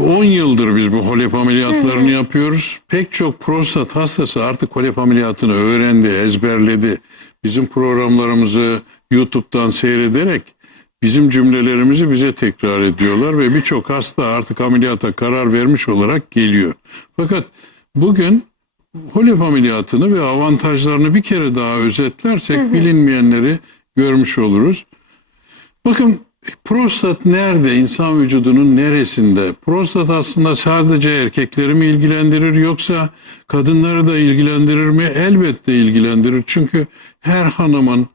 10 yıldır biz bu HOLEP ameliyatlarını yapıyoruz. Pek çok prostat hastası artık HOLEP ameliyatını öğrendi, ezberledi. Bizim programlarımızı YouTube'dan seyrederek bizim cümlelerimizi bize tekrar ediyorlar ve birçok hasta artık ameliyata karar vermiş olarak geliyor. Fakat bugün HOLEP ameliyatını ve avantajlarını bir kere daha özetlersek bilinmeyenleri görmüş oluruz. Bakın prostat nerede? İnsan vücudunun neresinde? Prostat aslında sadece erkekleri mi ilgilendirir yoksa kadınları da ilgilendirir mi? Elbette ilgilendirir. Çünkü her hanımın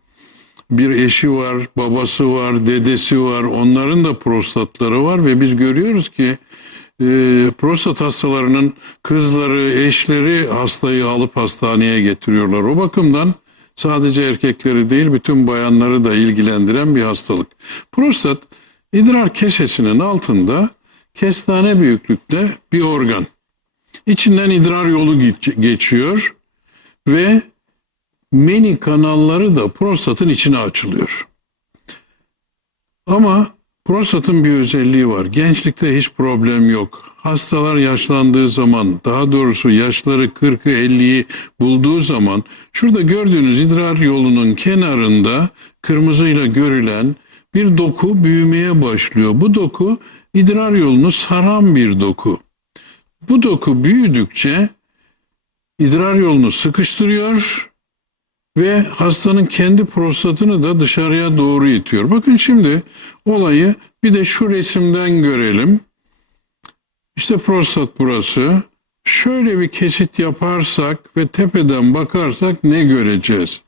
bir eşi var, babası var, dedesi var. Onların da prostatları var ve biz görüyoruz ki e, prostat hastalarının kızları, eşleri hastayı alıp hastaneye getiriyorlar. O bakımdan sadece erkekleri değil bütün bayanları da ilgilendiren bir hastalık. Prostat idrar kesesinin altında kestane büyüklükte bir organ. İçinden idrar yolu geç- geçiyor ve meni kanalları da prostatın içine açılıyor. Ama prostatın bir özelliği var. Gençlikte hiç problem yok. Hastalar yaşlandığı zaman, daha doğrusu yaşları 40'ı 50'yi bulduğu zaman şurada gördüğünüz idrar yolunun kenarında kırmızıyla görülen bir doku büyümeye başlıyor. Bu doku idrar yolunu saran bir doku. Bu doku büyüdükçe idrar yolunu sıkıştırıyor ve hastanın kendi prostatını da dışarıya doğru itiyor. Bakın şimdi olayı bir de şu resimden görelim. İşte prostat burası. Şöyle bir kesit yaparsak ve tepeden bakarsak ne göreceğiz?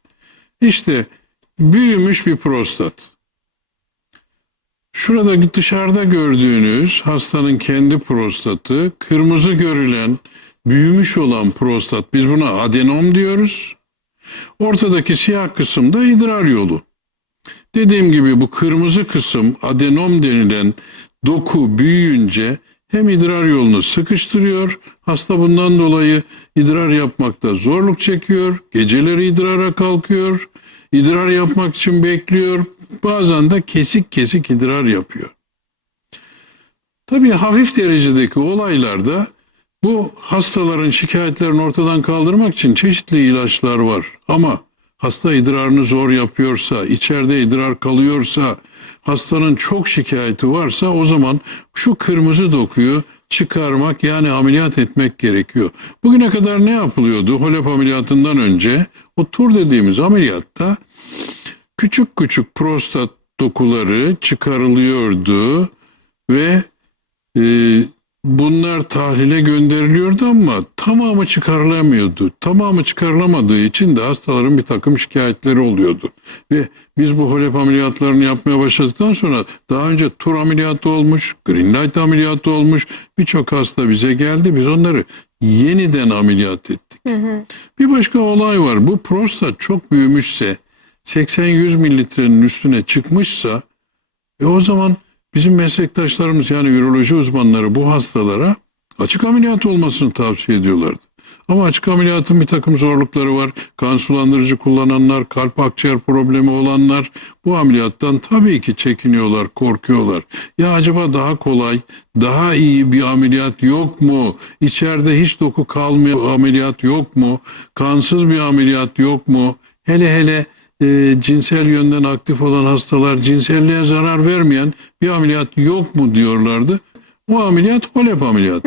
İşte büyümüş bir prostat. Şurada dışarıda gördüğünüz hastanın kendi prostatı, kırmızı görülen büyümüş olan prostat. Biz buna adenom diyoruz. Ortadaki siyah kısım da idrar yolu. Dediğim gibi bu kırmızı kısım adenom denilen doku büyüyünce hem idrar yolunu sıkıştırıyor. Hasta bundan dolayı idrar yapmakta zorluk çekiyor. Geceleri idrara kalkıyor. İdrar yapmak için bekliyor. Bazen de kesik kesik idrar yapıyor. Tabii hafif derecedeki olaylarda bu hastaların şikayetlerini ortadan kaldırmak için çeşitli ilaçlar var. Ama hasta idrarını zor yapıyorsa, içeride idrar kalıyorsa, hastanın çok şikayeti varsa o zaman şu kırmızı dokuyu çıkarmak yani ameliyat etmek gerekiyor. Bugüne kadar ne yapılıyordu? HOLEP ameliyatından önce o tur dediğimiz ameliyatta küçük küçük prostat dokuları çıkarılıyordu ve tahlile gönderiliyordu ama tamamı çıkarılamıyordu. Tamamı çıkarılamadığı için de hastaların bir takım şikayetleri oluyordu. Ve biz bu HOLEP ameliyatlarını yapmaya başladıktan sonra daha önce tur ameliyatı olmuş, green light ameliyatı olmuş birçok hasta bize geldi. Biz onları yeniden ameliyat ettik. Bir başka olay var. Bu prostat çok büyümüşse 80-100 mililitrenin üstüne çıkmışsa e o zaman bizim meslektaşlarımız yani üroloji uzmanları bu hastalara açık ameliyat olmasını tavsiye ediyorlardı. Ama açık ameliyatın bir takım zorlukları var. Kan sulandırıcı kullananlar, kalp akciğer problemi olanlar bu ameliyattan tabii ki çekiniyorlar, korkuyorlar. Ya acaba daha kolay, daha iyi bir ameliyat yok mu? İçeride hiç doku kalmayan ameliyat yok mu? Kansız bir ameliyat yok mu? Hele hele e, cinsel yönden aktif olan hastalar cinselliğe zarar vermeyen bir ameliyat yok mu diyorlardı. وعمليات ولا بعمليات